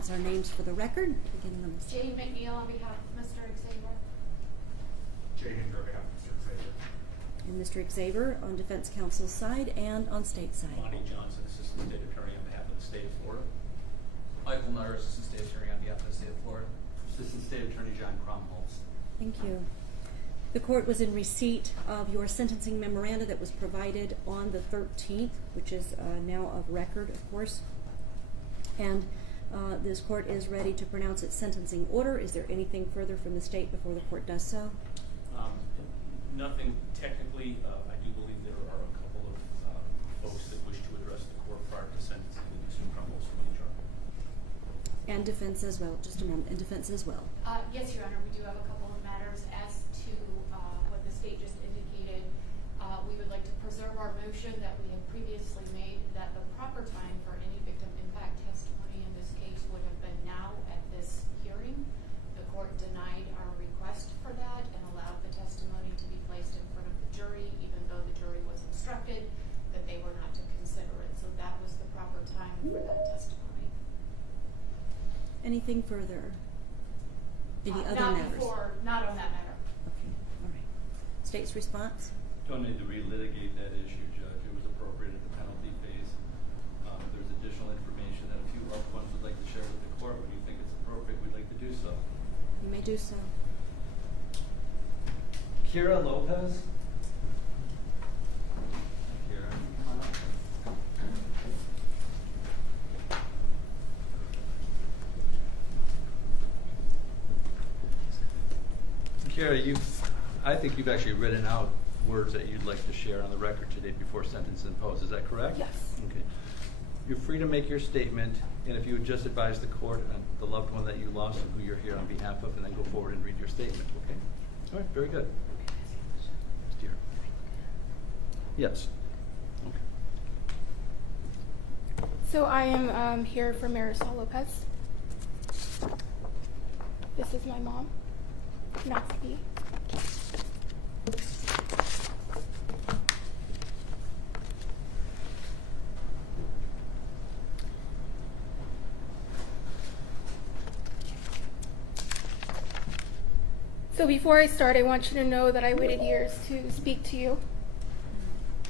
announce our names for the record, beginning on this. Jane McNeil on behalf of Mr. Xavier. Jay Hinder on behalf of Mr. Xavier. And Mr. Xavier on defense counsel's side and on state side. Monty Johnson, Assistant State Attorney on behalf of the State of Florida. Michael Nutter, Assistant State Attorney on behalf of the State of Florida. Assistant State Attorney John Krumholz. Thank you. The court was in receipt of your sentencing memoranda that was provided on the 13th, which is now of record, of course. And this court is ready to pronounce its sentencing order. Is there anything further from the state before the court does so? Nothing technically. I do believe there are a couple of folks that wish to address the court prior to sentencing Mr. Crumbles from the charge. And defense as well. Just a moment. And defense as well. Yes, Your Honor, we do have a couple of matters. As to what the state just indicated, we would like to preserve our motion that we had previously made that the proper time for any victim impact testimony in this case would have been now at this hearing. The court denied our request for that and allowed the testimony to be placed in front of the jury, even though the jury was instructed that they were not to consider it. So that was the proper time for that testimony. Anything further? Any other matters? Not on that matter. Okay. All right. State's response? Don't need to relitigate that issue, Judge. It was appropriate at the penalty phase. There's additional information that a few loved ones would like to share with the court. When you think it's appropriate, we'd like to do so. You may do so. Kira Lopez. Kira, come on up. Kira, I think you've actually written out words that you'd like to share on the record today before sentence imposed. Is that correct? Yes. Okay. You're free to make your statement, and if you would just advise the court on the loved one that you lost and who you're here on behalf of, and then go forward and read your statement, okay? All right, very good. Dear. Yes. Okay. So I am here for Marisol Lopez. This is my mom, Maxie. So before I start, I want you to know that I waited years to speak to you.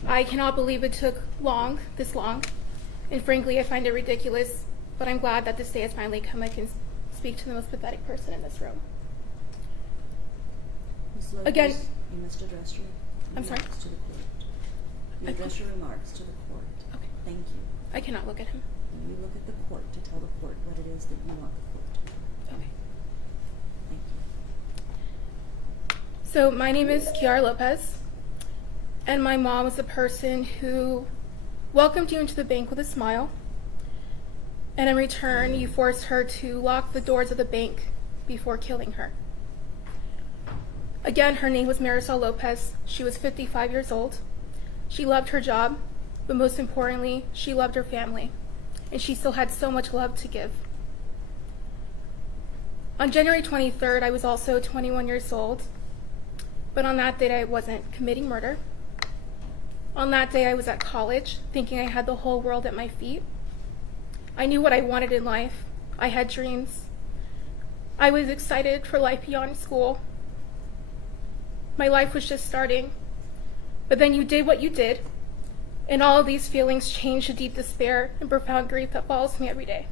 I cannot believe it took this long, and frankly, I find it ridiculous, but I'm glad that this day has finally come. I can speak to the most pathetic person in this room. Ms. Lopez, Again, you must address your I'm sorry? remarks to the court. You address your remarks to the court. Okay. Thank you. I cannot look at him. And you look at the court to tell the court what it is that you want the court to do. Okay. Thank you. So my name is Kiara Lopez, and my mom was the person who welcomed you into the bank with a smile, and in return, you forced her to lock the doors of the bank before killing her. Again, her name was Marisol Lopez. She was 55 years old. She loved her job, but most importantly, she loved her family, and she still had so much love to give. On January 23rd, I was also 21 years old, but on that day, I wasn't committing murder. On that day, I was at college, thinking I had the whole world at my feet. I knew what I wanted in life. I had dreams. I was excited for life beyond school. My life was just starting. But then you did what you did, and all of these feelings changed to deep despair and profound grief that follows me every day.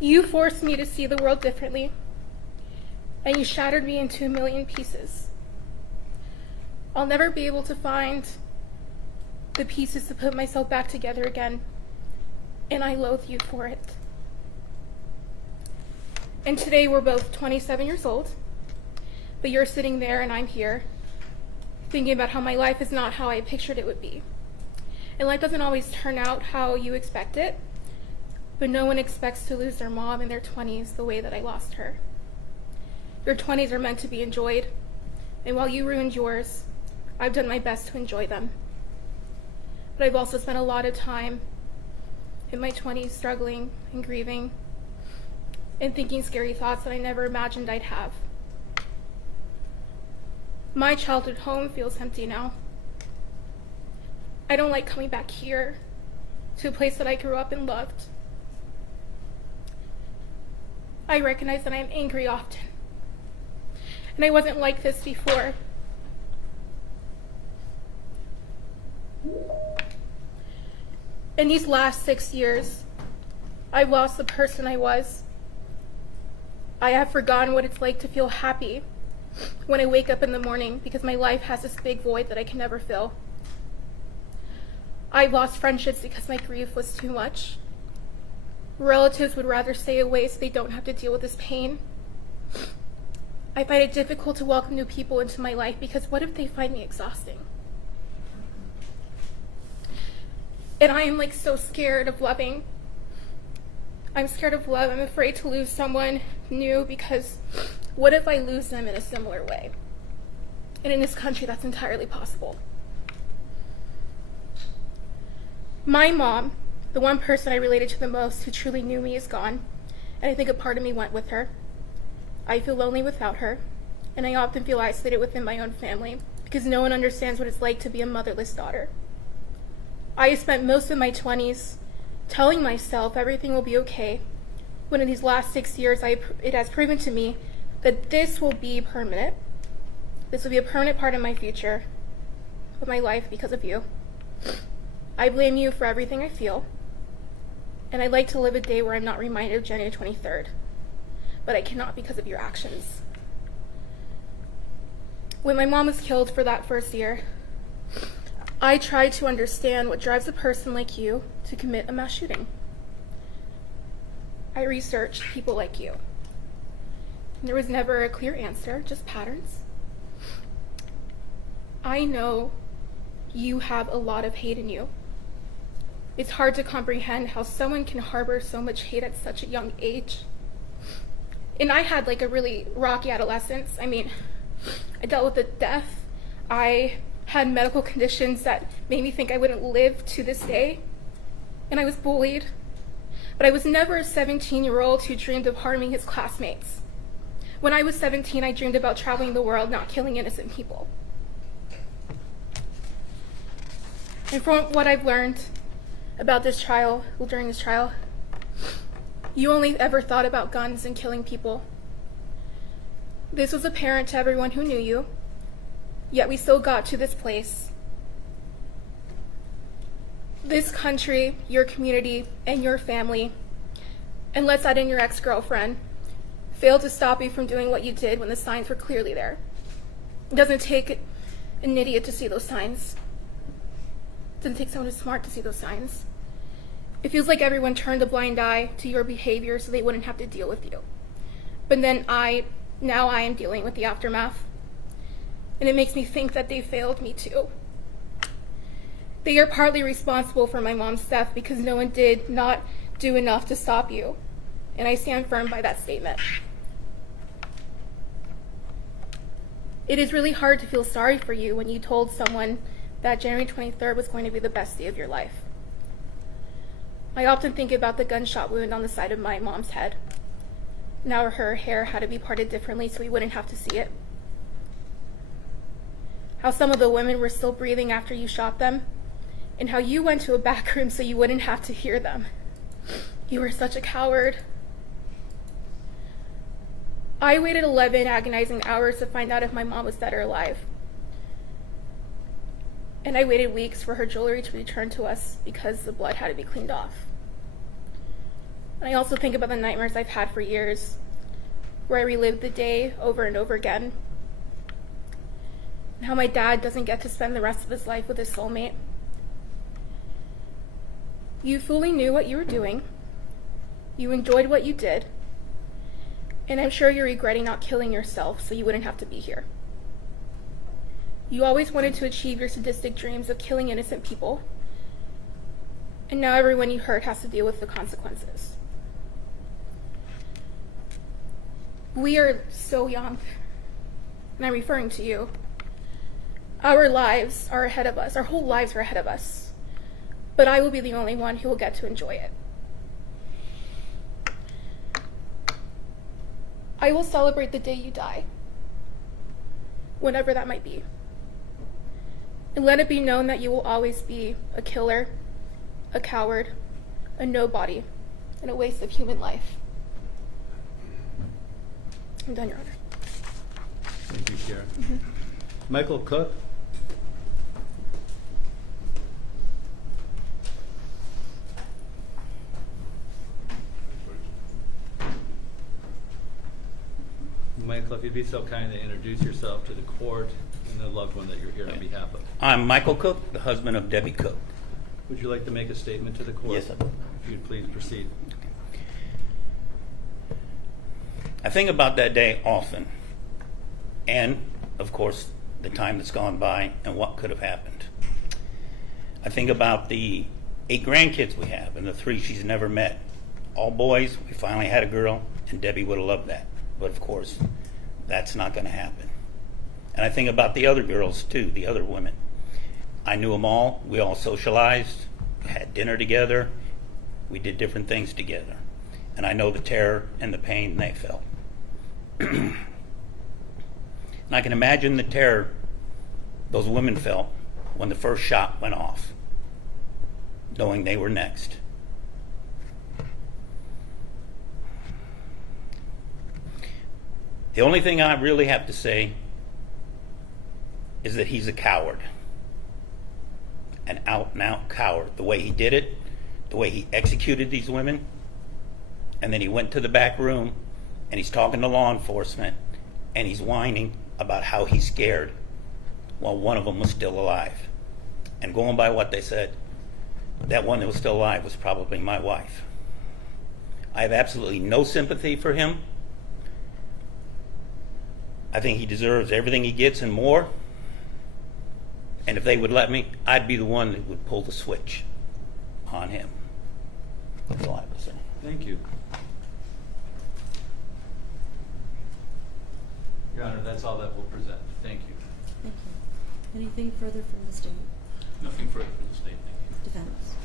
You forced me to see the world differently, and you shattered me into a million pieces. I'll never be able to find the pieces to put myself back together again, and I loathe you for it. And today we're both 27 years old, but you're sitting there and I'm here, thinking about how my life is not how I pictured it would be. And life doesn't always turn out how you expect it, but no one expects to lose their mom in their 20s the way that I lost her. Your 20s are meant to be enjoyed, and while you ruined yours, I've done my best to enjoy them. But I've also spent a lot of time in my 20s struggling and grieving and thinking scary thoughts that I never imagined I'd have. My childhood home feels empty now. I don't like coming back here, to a place that I grew up and loved. I recognize that I am angry often, and I wasn't like this before. In these last 6 years, I've lost the person I was. I have forgotten what it's like to feel happy when I wake up in the morning because my life has this big void that I can never fill. I've lost friendships because my grief was too much. Relatives would rather stay away so they don't have to deal with this pain. I find it difficult to welcome new people into my life because what if they find me exhausting? And I am so scared of loving. I'm scared of love. I'm afraid to lose someone new because what if I lose them in a similar way? And in this country, that's entirely possible. My mom, the one person I related to the most who truly knew me, is gone, and I think a part of me went with her. I feel lonely without her, and I often feel isolated within my own family because no one understands what it's like to be a motherless daughter. I spent most of my 20s telling myself everything will be okay, when in these last 6 years it has proven to me that this will be permanent. This will be a permanent part of my future, of my life, because of you. I blame you for everything I feel, and I'd like to live a day where I'm not reminded of January 23rd, but I cannot because of your actions. When my mom was killed for that first year, I tried to understand what drives a person like you to commit a mass shooting. I researched people like you. There was never a clear answer, just patterns. I know you have a lot of hate in you. It's hard to comprehend how someone can harbor so much hate at such a young age. And I had a really rocky adolescence. I dealt with the death. I had medical conditions that made me think I wouldn't live to this day. And I was bullied. But I was never a 17-year-old who dreamed of harming his classmates. When I was 17, I dreamed about traveling the world, not killing innocent people. And from what I've learned about this trial, during this trial, you only ever thought about guns and killing people. This was apparent to everyone who knew you, yet we still got to this place. This country, your community, and your family, and let's add in your ex-girlfriend, failed to stop you from doing what you did when the signs were clearly there. It doesn't take an idiot to see those signs. It doesn't take someone who's smart to see those signs. It feels like everyone turned a blind eye to your behavior so they wouldn't have to deal with you. But then now I am dealing with the aftermath. And it makes me think that they failed me too. They are partly responsible for my mom's death because no one did not do enough to stop you. And I stand firm by that statement. It is really hard to feel sorry for you when you told someone that January 23rd was going to be the best day of your life. I often think about the gunshot wound on the side of my mom's head. Now her hair had to be parted differently so we wouldn't have to see it. How some of the women were still breathing after you shot them, and how you went to a back room so you wouldn't have to hear them. You were such a coward. I waited 11 agonizing hours to find out if my mom was dead or alive. And I waited weeks for her jewelry to return to us because the blood had to be cleaned off. And I also think about the nightmares I've had for years, where I relived the day over and over again. And how my dad doesn't get to spend the rest of his life with his soulmate. You fully knew what you were doing. You enjoyed what you did. And I'm sure you're regretting not killing yourself so you wouldn't have to be here. You always wanted to achieve your sadistic dreams of killing innocent people. And now everyone you hurt has to deal with the consequences. We are so young, and I'm referring to you. Our lives are ahead of us. Our whole lives are ahead of us. But I will be the only one who will get to enjoy it. I will celebrate the day you die, whenever that might be. And let it be known that you will always be a killer a coward, a nobody, and a waste of human life. I'm done, Your Honor. Thank you, Karen. Michael Cook. Michael, if you'd be so kind to introduce yourself to the court and the loved one that you're here on behalf of. I'm Michael Cook, the husband of Debbie Cook. Would you like to make a statement to the court? Yes, I would. If you'd please proceed. I think about that day often, and, of course, the time that's gone by and what could have happened. I think about the 8 grandkids we have and the 3 she's never met. All boys. We finally had a girl, and Debbie would have loved that. But, of course, that's not going to happen. And I think about the other girls, too, the other women. I knew them all. We all socialized, had dinner together. We did different things together. And I know the terror and the pain they felt. And I can imagine the terror those women felt when the first shot went off, knowing they were next. The only thing I really have to say is that he's a coward. An out-and-out coward. The way he did it, the way he executed these women, and then he went to the back room and he's talking to law enforcement and he's whining about how he's scared while one of them was still alive. And going by what they said, that one that was still alive was probably my wife. I have absolutely no sympathy for him. I think he deserves everything he gets and more. And if they would let me, I'd be the one that would pull the switch on him. That's all I have to say. Thank you. Your Honor, that's all that we'll present. Thank you. Thank you. Anything further from the state? Nothing further from the state, thank you. Defense.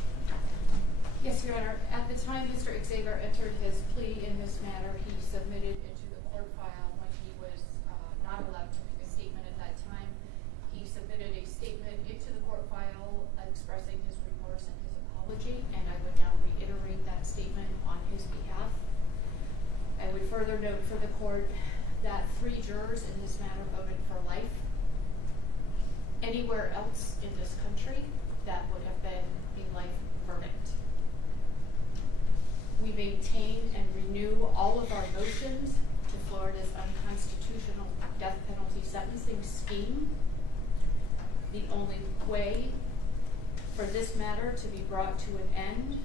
Yes, Your Honor. At the time Mr. Xavier entered his plea in this matter, he submitted into the court file when he was not allowed to make a statement at that time. He submitted a statement into the court file expressing his remorse and his apology, and I would now reiterate that statement on his behalf. I would further note for the court that 3 jurors in this matter voted for life. Anywhere else in this country, that would have been a life verdict. We maintain and renew all of our motions to Florida's unconstitutional death penalty sentencing scheme. The only way for this matter to be brought to an end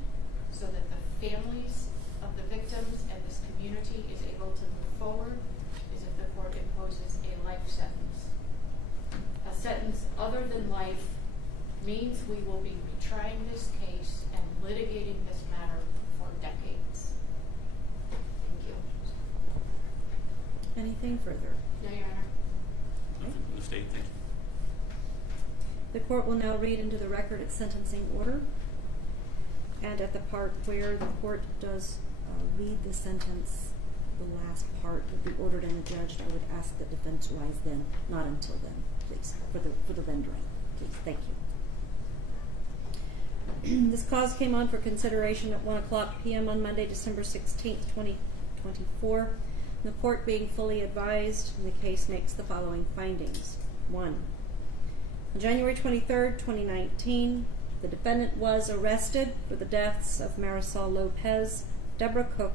so that the families of the victims and this community is able to move forward is if the court imposes a life sentence. A sentence other than life means we will be retrying this case and litigating this matter for decades. Thank you. Anything further? No, Your Honor. Nothing from the state, thank you. The court will now read into the record its sentencing order. And at the part where the court does read the sentence, the last part would be ordered and adjudged. I would ask that defense rise then, not until then, please, for the rendering. Please, thank you. This cause came on for consideration at 1:00 p.m. on Monday, December 16th, 2024. The court being fully advised, and the case makes the following findings. 1. On January 23rd, 2019, the defendant was arrested for the deaths of Marisol Lopez, Deborah Cook,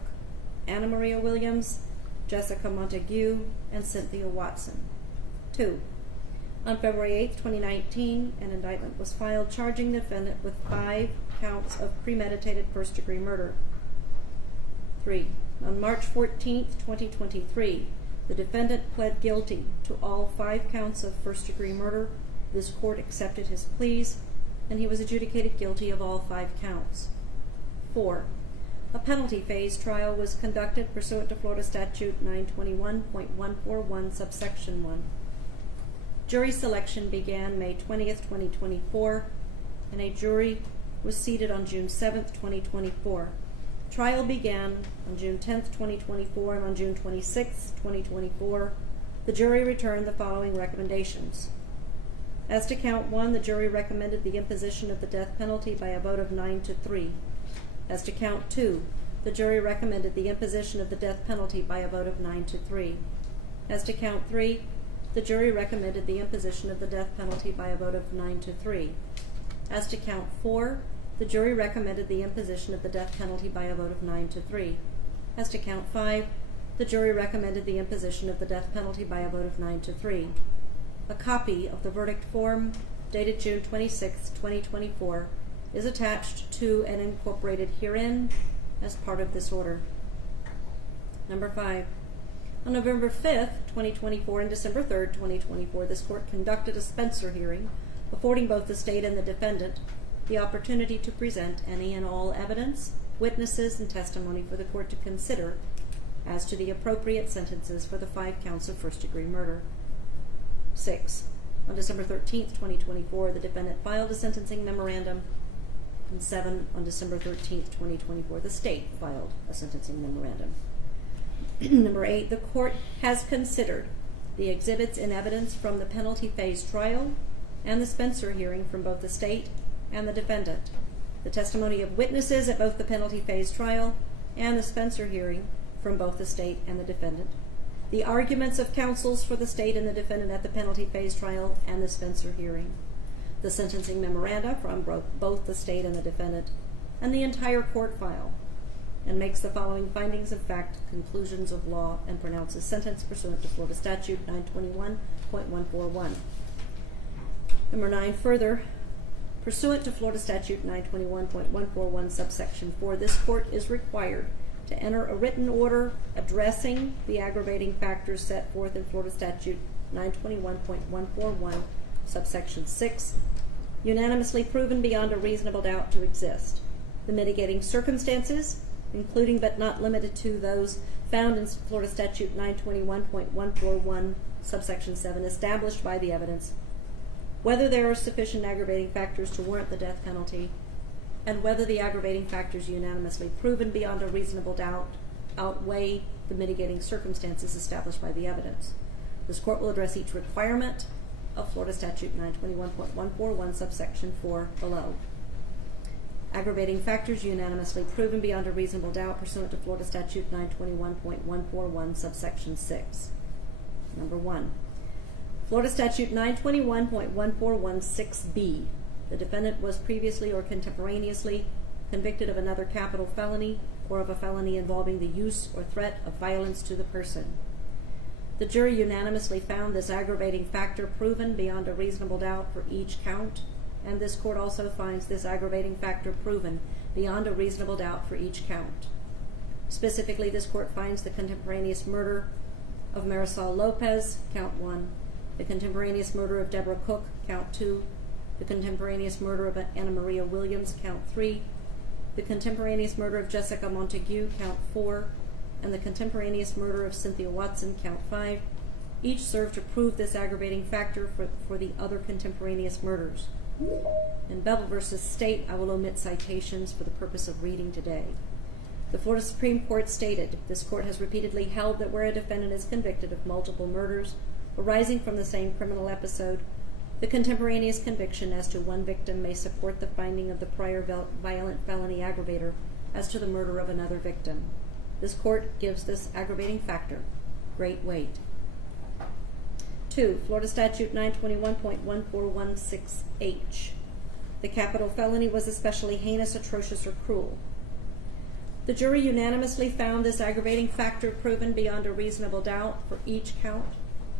Anna Maria Williams, Jessica Montague, and Cynthia Watson. 2. On February 8th, 2019, an indictment was filed charging the defendant with 5 counts of premeditated first-degree murder. 3. On March 14th, 2023, the defendant pled guilty to all 5 counts of first-degree murder. This court accepted his pleas, and he was adjudicated guilty of all 5 counts. 4. A penalty phase trial was conducted pursuant to Florida Statute 921.141, subsection 1. Jury selection began May 20th, 2024, and a jury was seated on June 7th, 2024. Trial began on June 10th, 2024, and on June 26th, 2024, the jury returned the following recommendations. As to count 1, the jury recommended the imposition of the death penalty by a vote of 9-3. As to count 2, the jury recommended the imposition of the death penalty by a vote of 9-3. As to count 3, the jury recommended the imposition of the death penalty by a vote of 9-3. As to count 4, the jury recommended the imposition of the death penalty by a vote of 9-3. As to count 5, the jury recommended the imposition of the death penalty by a vote of 9-3. A copy of the verdict form dated June 26, 2024 is attached to and incorporated herein as part of this order. Number 5. On November 5th, 2024 and December 3rd, 2024, this court conducted a Spencer hearing affording both the state and the defendant the opportunity to present any and all evidence, witnesses, and testimony for the court to consider as to the appropriate sentences for the 5 counts of first-degree murder. 6. On December 13th, 2024, the defendant filed a sentencing memorandum. And 7. On December 13th, 2024, the state filed a sentencing memorandum. Number 8. The court has considered the exhibits in evidence from the penalty phase trial and the Spencer hearing from both the state and the defendant, the testimony of witnesses at both the penalty phase trial and the Spencer hearing from both the state and the defendant, the arguments of counsels for the state and the defendant at the penalty phase trial and the Spencer hearing, the sentencing memoranda from both the state and the defendant, and the entire court file, and makes the following findings of fact, conclusions of law, and pronounces sentence pursuant to Florida Statute 921.141. Number 9, further, pursuant to Florida Statute 921.141 subsection 4, this court is required to enter a written order addressing the aggravating factors set forth in Florida Statute 921.141 subsection 6, unanimously proven beyond a reasonable doubt to exist. The mitigating circumstances, including but not limited to those found in Florida Statute 921.141 subsection 7, established by the evidence, whether there are sufficient aggravating factors to warrant the death penalty, and whether the aggravating factors unanimously proven beyond a reasonable doubt outweigh the mitigating circumstances established by the evidence. This court will address each requirement of Florida Statute 921.141 subsection 4 below. Aggravating factors unanimously proven beyond a reasonable doubt pursuant to Florida Statute 921.141 subsection 6. Number 1. Florida Statute 921.1416b. The defendant was previously or contemporaneously convicted of another capital felony or of a felony involving the use or threat of violence to the person. The jury unanimously found this aggravating factor proven beyond a reasonable doubt for each count, and this court also finds this aggravating factor proven beyond a reasonable doubt for each count. Specifically, this court finds the contemporaneous murder of Marisol Lopez, count 1, the contemporaneous murder of Deborah Cook, count 2, the contemporaneous murder of Anna Maria Williams, count 3, the contemporaneous murder of Jessica Montague, count 4, and the contemporaneous murder of Cynthia Watson, count 5, each serve to prove this aggravating factor for the other contemporaneous murders. In Bevel v. State, I will omit citations for the purpose of reading today. The Florida Supreme Court stated, this court has repeatedly held that where a defendant is convicted of multiple murders arising from the same criminal episode, the contemporaneous conviction as to one victim may support the finding of the prior violent felony aggravator as to the murder of another victim. This court gives this aggravating factor great weight. 2. Florida Statute 921.1416H. The capital felony was especially heinous, atrocious, or cruel. The jury unanimously found this aggravating factor proven beyond a reasonable doubt for each count,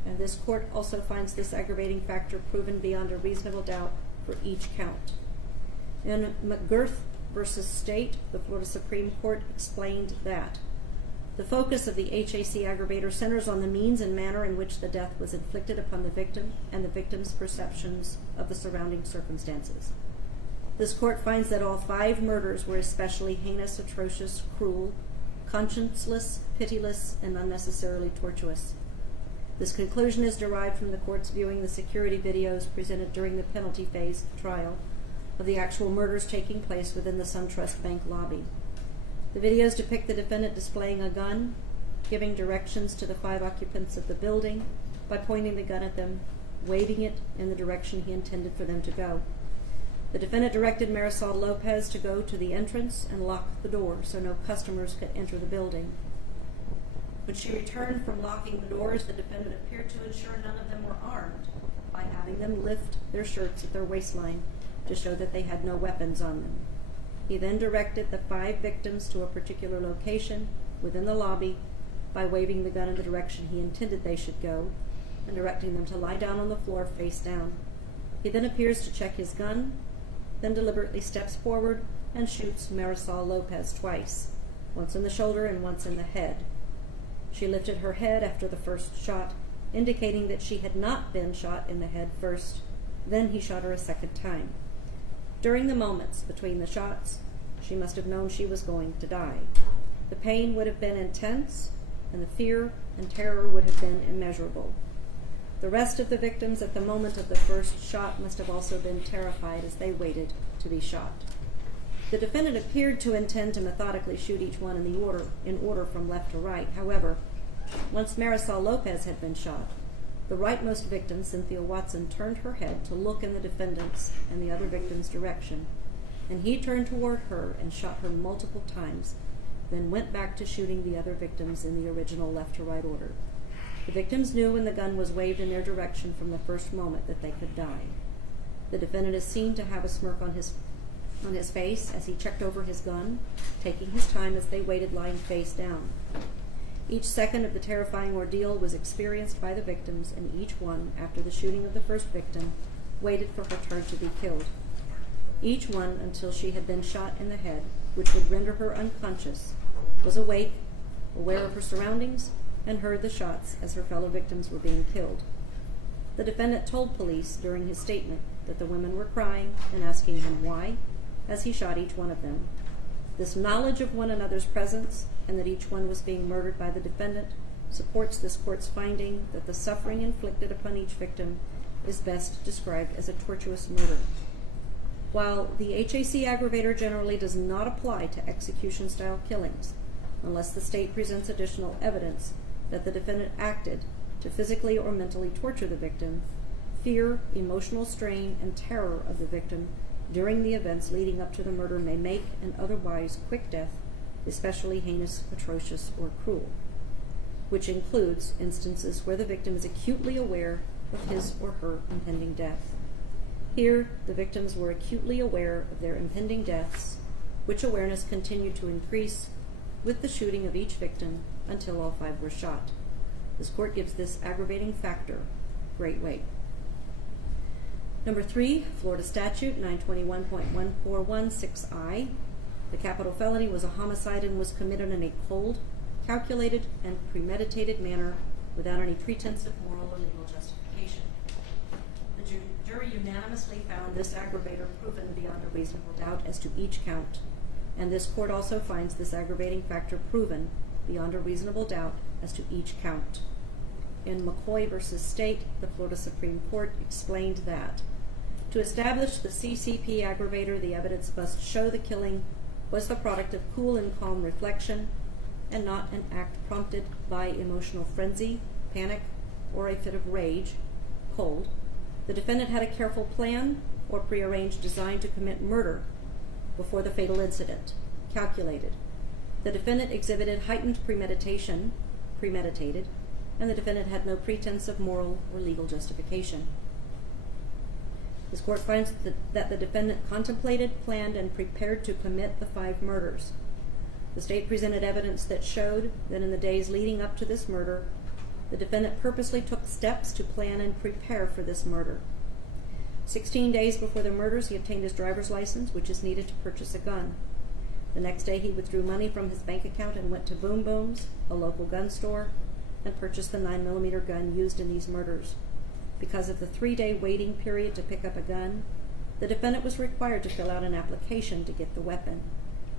and this court also finds this aggravating factor proven beyond a reasonable doubt for each count. In McGirth v. State, the Florida Supreme Court explained that the focus of the HAC aggravator centers on the means and manner in which the death was inflicted upon the victim and the victim's perceptions of the surrounding circumstances. This court finds that all 5 murders were especially heinous, atrocious, cruel, conscienceless, pitiless, and unnecessarily tortuous. This conclusion is derived from the court's viewing the security videos presented during the penalty phase trial of the actual murders taking place within the SunTrust Bank lobby. The videos depict the defendant displaying a gun, giving directions to the 5 occupants of the building by pointing the gun at them, waving it in the direction he intended for them to go. The defendant directed Marisol Lopez to go to the entrance and lock the door so no customers could enter the building. When she returned from locking the doors, the defendant appeared to ensure none of them were armed by having them lift their shirts at their waistline to show that they had no weapons on them. He then directed the 5 victims to a particular location within the lobby by waving the gun in the direction he intended they should go and directing them to lie down on the floor face down. He then appears to check his gun, then deliberately steps forward and shoots Marisol Lopez twice, once in the shoulder and once in the head. She lifted her head after the first shot, indicating that she had not been shot in the head first. Then he shot her a second time. During the moments between the shots, she must have known she was going to die. The pain would have been intense, and the fear and terror would have been immeasurable. The rest of the victims at the moment of the first shot must have also been terrified as they waited to be shot. The defendant appeared to intend to methodically shoot each one in order from left to right. However, once Marisol Lopez had been shot, the rightmost victim, Cynthia Watson, turned her head to look in the defendant's and the other victim's direction, and he turned toward her and shot her multiple times, then went back to shooting the other victims in the original left to right order. The victims knew when the gun was waved in their direction from the first moment that they could die. The defendant is seen to have a smirk on his face as he checked over his gun, taking his time as they waited lying face down. Each second of the terrifying ordeal was experienced by the victims, and each one, after the shooting of the first victim, waited for her turn to be killed. Each one, until she had been shot in the head, which would render her unconscious, was awake, aware of her surroundings, and heard the shots as her fellow victims were being killed. The defendant told police during his statement that the women were crying and asking him why, as he shot each one of them. This knowledge of one another's presence and that each one was being murdered by the defendant supports this court's finding that the suffering inflicted upon each victim is best described as a tortuous murder. While the HAC aggravator generally does not apply to execution-style killings, unless the state presents additional evidence that the defendant acted to physically or mentally torture the victim, fear, emotional strain, and terror of the victim during the events leading up to the murder may make an otherwise quick death especially heinous, atrocious, or cruel, which includes instances where the victim is acutely aware of his or her impending death. Here, the victims were acutely aware of their impending deaths, which awareness continued to increase with the shooting of each victim until all 5 were shot. This court gives this aggravating factor great weight. Number 3, Florida Statute 921.1416I. The capital felony was a homicide and was committed in a cold, calculated, and premeditated manner without any pretense of moral or legal justification. The jury unanimously found this aggravator proven beyond a reasonable doubt as to each count, and this court also finds this aggravating factor proven beyond a reasonable doubt as to each count. In McCoy v. State, the Florida Supreme Court explained that to establish the CCP aggravator, the evidence must show the killing was the product of cool and calm reflection and not an act prompted by emotional frenzy, panic, or a fit of rage, cold. The defendant had a careful plan or prearranged design to commit murder before the fatal incident, calculated. The defendant exhibited heightened premeditation, premeditated, and the defendant had no pretense of moral or legal justification. This court finds that the defendant contemplated, planned, and prepared to commit the 5 murders. The state presented evidence that showed that in the days leading up to this murder, the defendant purposely took steps to plan and prepare for this murder. 16 days before the murders, he obtained his driver's license, which is needed to purchase a gun. The next day, he withdrew money from his bank account and went to Boom Boom's, a local gun store, and purchased the 9mm gun used in these murders. Because of the 3-day waiting period to pick up a gun, the defendant was required to fill out an application to get the weapon.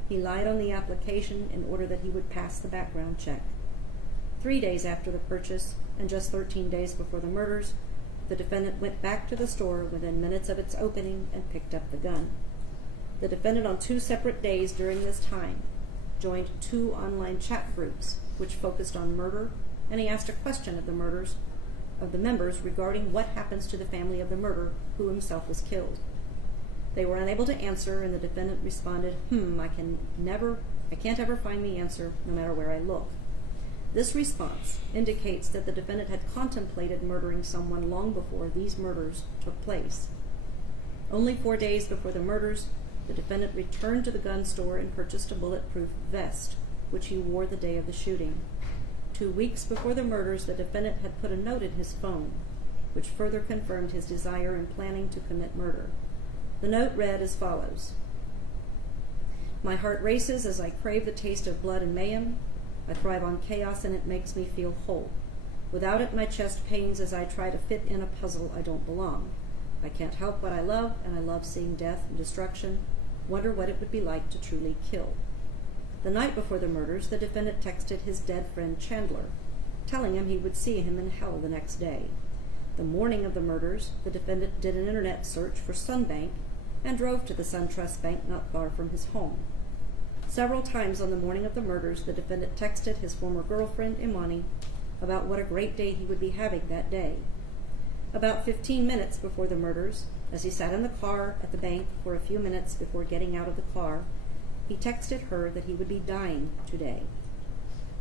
He lied on the application in order that he would pass the background check. 3 days after the purchase, and just 13 days before the murders, the defendant went back to the store within minutes of its opening and picked up the gun. The defendant on 2 separate days during this time joined 2 online chat groups which focused on murder, and he asked a question of the murders of the members regarding what happens to the family of the murderer who himself was killed. They were unable to answer, and the defendant responded, I can't ever find the answer no matter where I look. This response indicates that the defendant had contemplated murdering someone long before these murders took place. Only 4 days before the murders, the defendant returned to the gun store and purchased a bulletproof vest, which he wore the day of the shooting. 2 weeks before the murders, the defendant had put a note in his phone, which further confirmed his desire and planning to commit murder. The note read as follows: "My heart races as I crave the taste of blood and mayhem. I thrive on chaos and it makes me feel whole. Without it, my chest pains as I try to fit in a puzzle I don't belong. I can't help what I love, and I love seeing death and destruction. Wonder what it would be like to truly kill." The night before the murders, the defendant texted his dead friend Chandler, telling him he would see him in hell the next day. The morning of the murders, the defendant did an internet search for Sunbank and drove to the SunTrust Bank not far from his home. Several times on the morning of the murders, the defendant texted his former girlfriend, Imani, about what a great day he would be having that day. About 15 minutes before the murders, as he sat in the car at the bank for a few minutes before getting out of the car, he texted her that he would be dying today.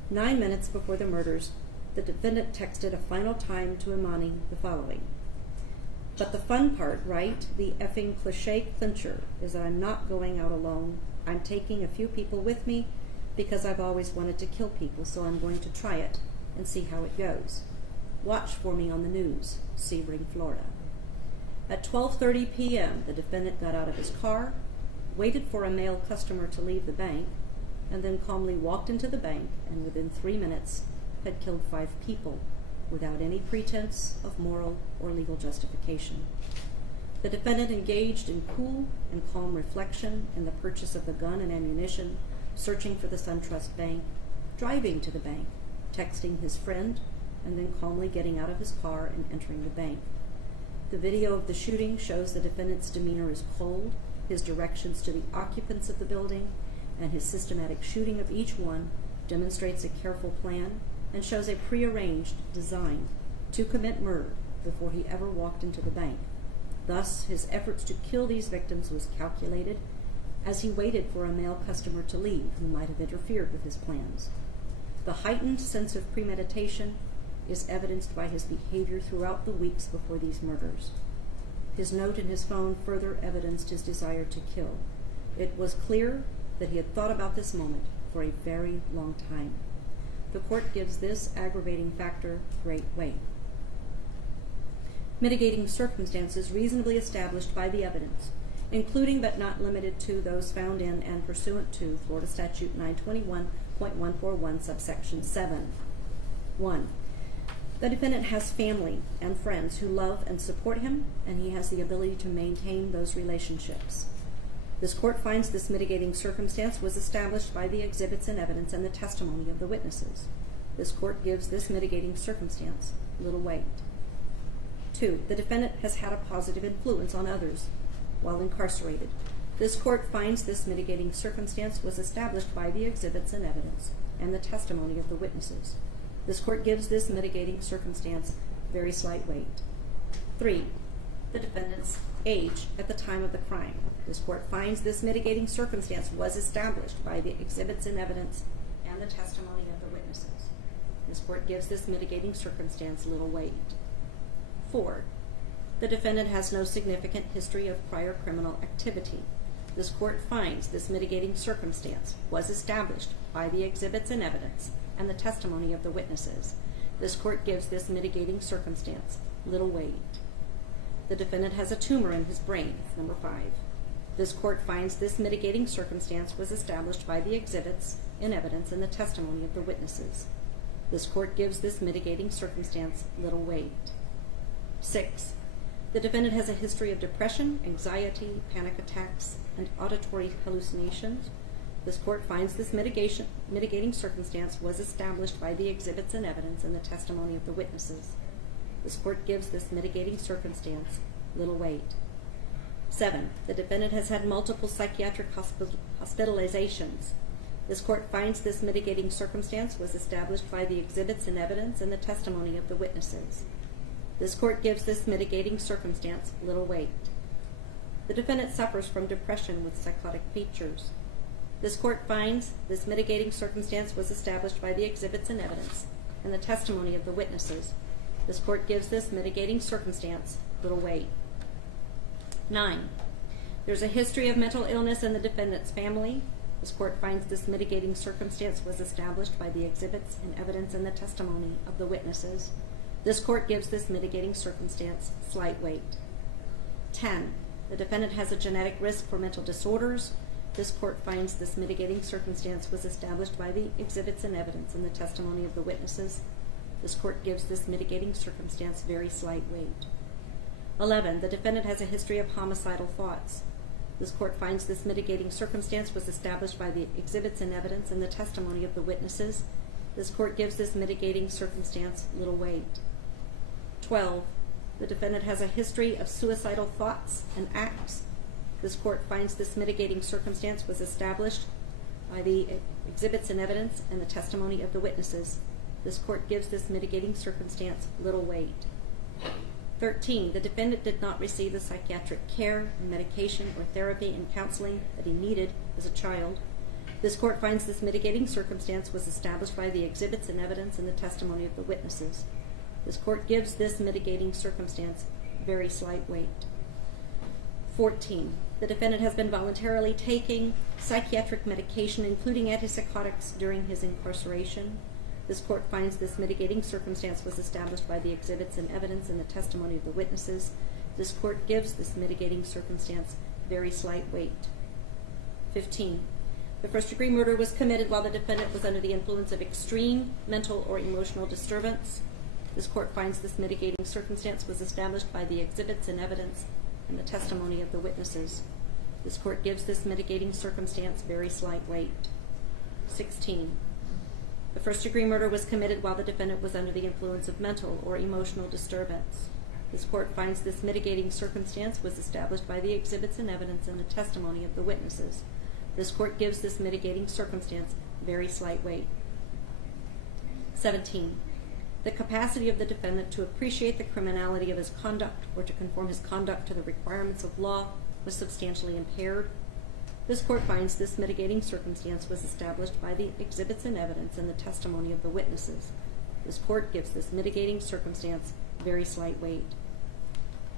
9 minutes before the murders, the defendant texted a final time to Imani the following: "But the fun part, right, the effing cliche clincher, is that I'm not going out alone. I'm taking a few people with me because I've always wanted to kill people, so I'm going to try it and see how it goes. Watch for me on the news, Sebring, Florida." At 12:30 p.m., the defendant got out of his car, waited for a male customer to leave the bank, and then calmly walked into the bank and within 3 minutes had killed 5 people without any pretense of moral or legal justification. The defendant engaged in cool and calm reflection in the purchase of the gun and ammunition, searching for the SunTrust Bank, driving to the bank, texting his friend, and then calmly getting out of his car and entering the bank. The video of the shooting shows the defendant's demeanor is cold, his directions to the occupants of the building, and his systematic shooting of each one demonstrates a careful plan and shows a prearranged design to commit murder before he ever walked into the bank. Thus, his efforts to kill these victims was calculated as he waited for a male customer to leave who might have interfered with his plans. The heightened sense of premeditation is evidenced by his behavior throughout the weeks before these murders. His note in his phone further evidenced his desire to kill. It was clear that he had thought about this moment for a very long time. The court gives this aggravating factor great weight. Mitigating circumstances reasonably established by the evidence, including but not limited to those found in and pursuant to Florida Statute 921.141 subsection 7. 1. The defendant has family and friends who love and support him, and he has the ability to maintain those relationships. This court finds this mitigating circumstance was established by the exhibits and evidence and the testimony of the witnesses. This court gives this mitigating circumstance little weight. 2. The defendant has had a positive influence on others while incarcerated. This court finds this mitigating circumstance was established by the exhibits and evidence and the testimony of the witnesses. This court gives this mitigating circumstance very slight weight. 3. The defendant's age at the time of the crime. This court finds this mitigating circumstance was established by the exhibits and evidence and the testimony of the witnesses. This court gives this mitigating circumstance little weight. 4. The defendant has no significant history of prior criminal activity. This court finds this mitigating circumstance was established by the exhibits and evidence and the testimony of the witnesses. This court gives this mitigating circumstance little weight. The defendant has a tumor in his brain, number 5. This court finds this mitigating circumstance was established by the exhibits and evidence and the testimony of the witnesses. This court gives this mitigating circumstance little weight. 6. The defendant has a history of depression, anxiety, panic attacks, and auditory hallucinations. This court finds this mitigating circumstance was established by the exhibits and evidence and the testimony of the witnesses. This court gives this mitigating circumstance little weight. 7. The defendant has had multiple psychiatric hospitalizations. This court finds this mitigating circumstance was established by the exhibits and evidence and the testimony of the witnesses. This court gives this mitigating circumstance little weight. The defendant suffers from depression with psychotic features. This court finds this mitigating circumstance was established by the exhibits and evidence and the testimony of the witnesses. This court gives this mitigating circumstance little weight. 9. There's a history of mental illness in the defendant's family. This court finds this mitigating circumstance was established by the exhibits and evidence and the testimony of the witnesses. This court gives this mitigating circumstance slight weight. 10. The defendant has a genetic risk for mental disorders. This court finds this mitigating circumstance was established by the exhibits and evidence and the testimony of the witnesses. This court gives this mitigating circumstance very slight weight. 11. The defendant has a history of homicidal thoughts. This court finds this mitigating circumstance was established by the exhibits and evidence and the testimony of the witnesses. This court gives this mitigating circumstance little weight. 12. The defendant has a history of suicidal thoughts and acts. This court finds this mitigating circumstance was established by the exhibits and evidence and the testimony of the witnesses. This court gives this mitigating circumstance little weight. 13. The defendant did not receive the psychiatric care, medication, or therapy and counseling that he needed as a child. This court finds this mitigating circumstance was established by the exhibits and evidence and the testimony of the witnesses. This court gives this mitigating circumstance very slight weight. 14. The defendant has been voluntarily taking psychiatric medication, including antipsychotics, during his incarceration. This court finds this mitigating circumstance was established by the exhibits and evidence and the testimony of the witnesses. This court gives this mitigating circumstance very slight weight. 15. The first-degree murder was committed while the defendant was under the influence of extreme mental or emotional disturbance. This court finds this mitigating circumstance was established by the exhibits and evidence and the testimony of the witnesses. This court gives this mitigating circumstance very slight weight. 16. The first-degree murder was committed while the defendant was under the influence of mental or emotional disturbance. This court finds this mitigating circumstance was established by the exhibits and evidence and the testimony of the witnesses. This court gives this mitigating circumstance very slight weight. 17. The capacity of the defendant to appreciate the criminality of his conduct or to conform his conduct to the requirements of law was substantially impaired. This court finds this mitigating circumstance was established by the exhibits and evidence and the testimony of the witnesses. This court gives this mitigating circumstance very slight weight.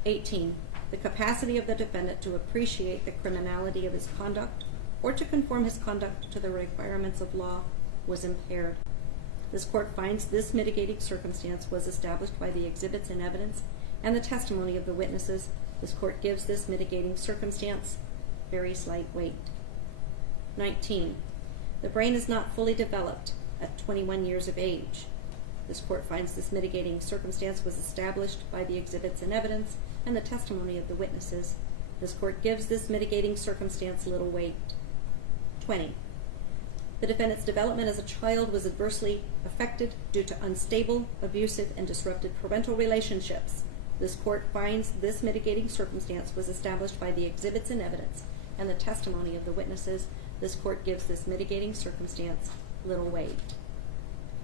18. The capacity of the defendant to appreciate the criminality of his conduct or to conform his conduct to the requirements of law was impaired. This court finds this mitigating circumstance was established by the exhibits and evidence and the testimony of the witnesses. This court gives this mitigating circumstance very slight weight. 19. The brain is not fully developed at 21 years of age. This court finds this mitigating circumstance was established by the exhibits and evidence and the testimony of the witnesses. This court gives this mitigating circumstance little weight. 20. The defendant's development as a child was adversely affected due to unstable, abusive, and disrupted parental relationships. This court finds this mitigating circumstance was established by the exhibits and evidence and the testimony of the witnesses. This court gives this mitigating circumstance little weight.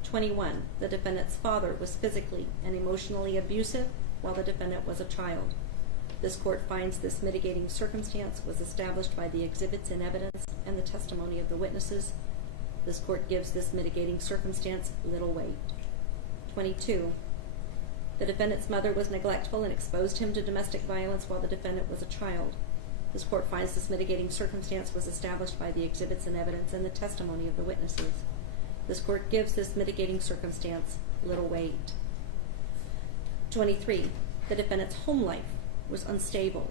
21. The defendant's father was physically and emotionally abusive while the defendant was a child. This court finds this mitigating circumstance was established by the exhibits and evidence and the testimony of the witnesses. This court gives this mitigating circumstance little weight. 22. The defendant's mother was neglectful and exposed him to domestic violence while the defendant was a child. This court finds this mitigating circumstance was established by the exhibits and evidence and the testimony of the witnesses. This court gives this mitigating circumstance little weight. 23. The defendant's home life was unstable.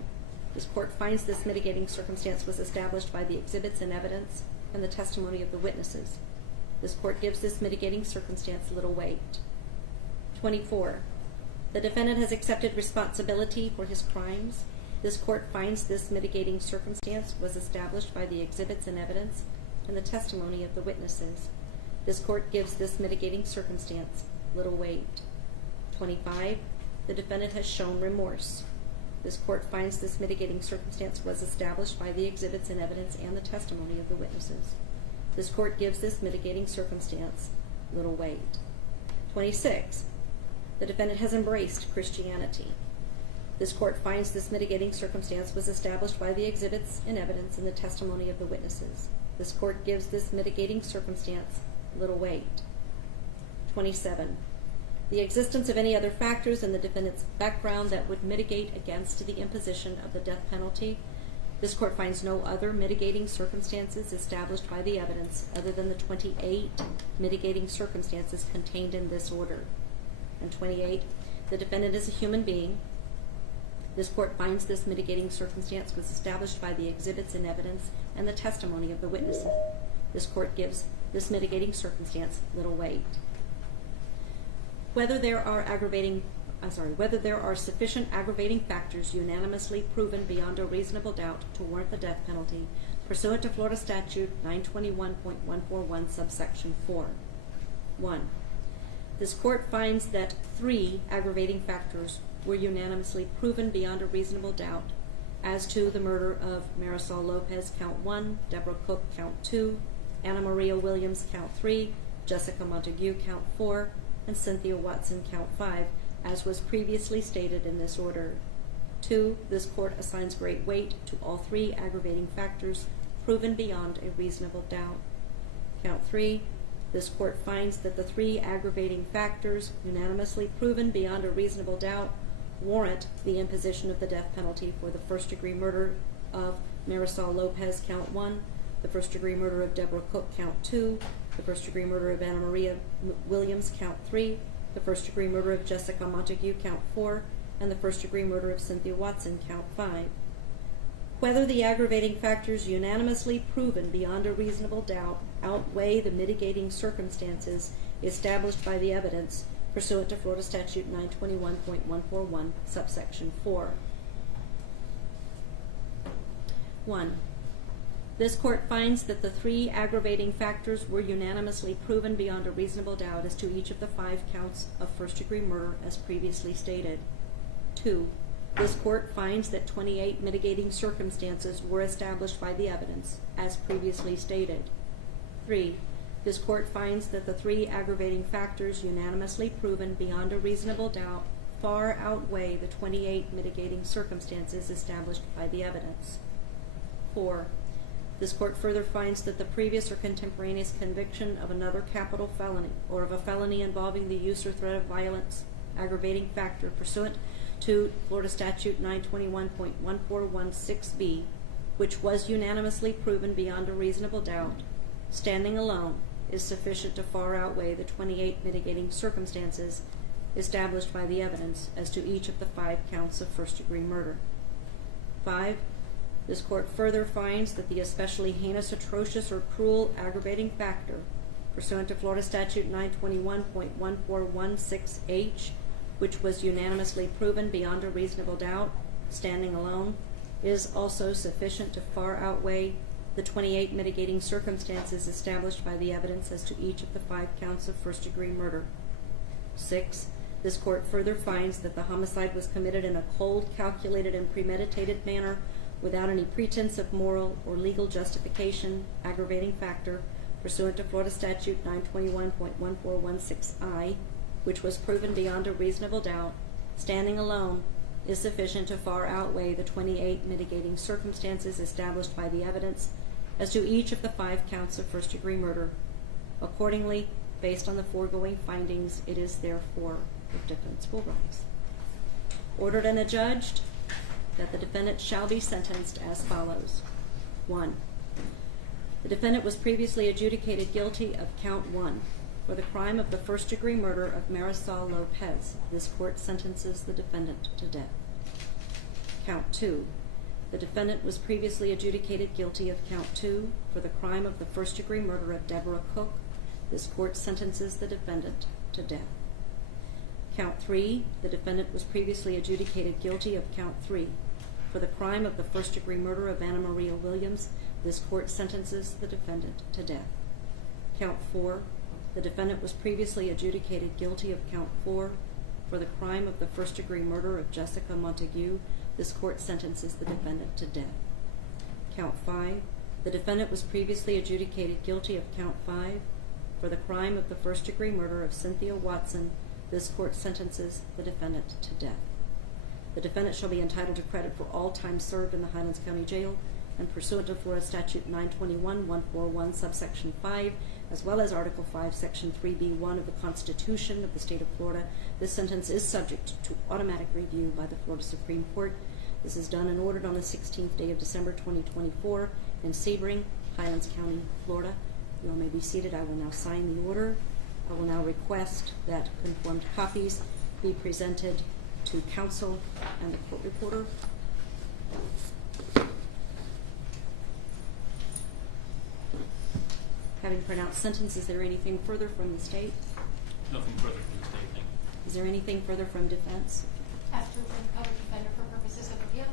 This court finds this mitigating circumstance was established by the exhibits and evidence and the testimony of the witnesses. This court gives this mitigating circumstance little weight. 24. The defendant has accepted responsibility for his crimes. This court finds this mitigating circumstance was established by the exhibits and evidence and the testimony of the witnesses. This court gives this mitigating circumstance little weight. 25. The defendant has shown remorse. This court finds this mitigating circumstance was established by the exhibits and evidence and the testimony of the witnesses. This court gives this mitigating circumstance little weight. 26. The defendant has embraced Christianity. This court finds this mitigating circumstance was established by the exhibits and evidence and the testimony of the witnesses. This court gives this mitigating circumstance little weight. 27. The existence of any other factors in the defendant's background that would mitigate against the imposition of the death penalty. This court finds no other mitigating circumstances established by the evidence other than the 28 mitigating circumstances contained in this order. And 28, the defendant is a human being. This court finds this mitigating circumstance was established by the exhibits and evidence and the testimony of the witnesses. This court gives this mitigating circumstance little weight. Whether there are sufficient aggravating factors unanimously proven beyond a reasonable doubt to warrant the death penalty, pursuant to Florida Statute 921.141, subsection 4. 1. This court finds that 3 aggravating factors were unanimously proven beyond a reasonable doubt as to the murder of Marisol Lopez, count 1, Deborah Cook, count 2, Anna Maria Williams, count 3, Jessica Montague, count 4, and Cynthia Watson, count 5, as was previously stated in this order. 2. This court assigns great weight to all 3 aggravating factors proven beyond a reasonable doubt. Count 3. This court finds that the 3 aggravating factors unanimously proven beyond a reasonable doubt warrant the imposition of the death penalty for the first-degree murder of Marisol Lopez, count 1, the first-degree murder of Deborah Cook, count 2, the first-degree murder of Anna Maria Williams, count 3, the first-degree murder of Jessica Montague, count 4, and the first-degree murder of Cynthia Watson, count 5. Whether the aggravating factors unanimously proven beyond a reasonable doubt outweigh the mitigating circumstances established by the evidence pursuant to Florida Statute 921.141, subsection 4. 1. This court finds that the 3 aggravating factors were unanimously proven beyond a reasonable doubt as to each of the 5 counts of first-degree murder as previously stated. 2. This court finds that 28 mitigating circumstances were established by the evidence as previously stated. 3. This court finds that the 3 aggravating factors unanimously proven beyond a reasonable doubt far outweigh the 28 mitigating circumstances established by the evidence. 4. This court further finds that the previous or contemporaneous conviction of another capital felony or of a felony involving the use or threat of violence aggravating factor pursuant to Florida Statute 921.1416B, which was unanimously proven beyond a reasonable doubt, standing alone, is sufficient to far outweigh the 28 mitigating circumstances established by the evidence as to each of the 5 counts of first-degree murder. 5. This court further finds that the especially heinous, atrocious, or cruel aggravating factor pursuant to Florida Statute 921.1416H, which was unanimously proven beyond a reasonable doubt, standing alone, is also sufficient to far outweigh the 28 mitigating circumstances established by the evidence as to each of the 5 counts of first-degree murder. 6. This court further finds that the homicide was committed in a cold, calculated, and premeditated manner without any pretense of moral or legal justification, aggravating factor, pursuant to Florida Statute 921.1416I, which was proven beyond a reasonable doubt, standing alone, is sufficient to far outweigh the 28 mitigating circumstances established by the evidence as to each of the 5 counts of first-degree murder. Accordingly, based on the foregoing findings, it is therefore the defense will rise. Ordered and adjudged that the defendant shall be sentenced as follows. 1. The defendant was previously adjudicated guilty of count 1 for the crime of the first-degree murder of Marisol Lopez. This court sentences the defendant to death. Count 2. The defendant was previously adjudicated guilty of count 2 for the crime of the first-degree murder of Deborah Cook. This court sentences the defendant to death. Count 3. The defendant was previously adjudicated guilty of count 3 for the crime of the first-degree murder of Anna Maria Williams. This court sentences the defendant to death. Count 4. The defendant was previously adjudicated guilty of count 4 for the crime of the first-degree murder of Jessica Montague. This court sentences the defendant to death. Count 5. The defendant was previously adjudicated guilty of count 5 for the crime of the first-degree murder of Cynthia Watson. this court sentences the defendant to death. The defendant shall be entitled to credit for all time served in the Highlands County Jail, and pursuant to Florida Statute 921-141, subsection 5, as well as Article 5, Section 3B1 of the Constitution of the State of Florida, this sentence is subject to automatic review by the Florida Supreme Court. This is done and ordered on the 16th day of December 2024 in Sebring, Highlands County, Florida. You all may be seated. I will now sign the order. I will now request that conformed copies be presented to counsel and the court reporter. Having pronounced sentence, is there anything further from the state? Nothing further from the state, thank you. Is there anything further from defense? After the public defender for purposes of appeal.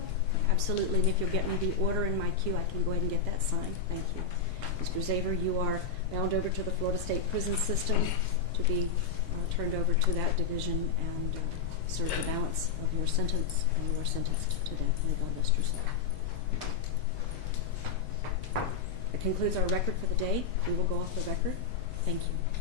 Absolutely, and if you'll get me the order in my queue, I can go ahead and get that signed. Thank you. Mr. Zaver, you are bound over to the Florida State Prison System to be turned over to that division and serve the balance of your sentence, and you are sentenced to death. May God rest your soul. That concludes our record for the day. We will go off the record. Thank you.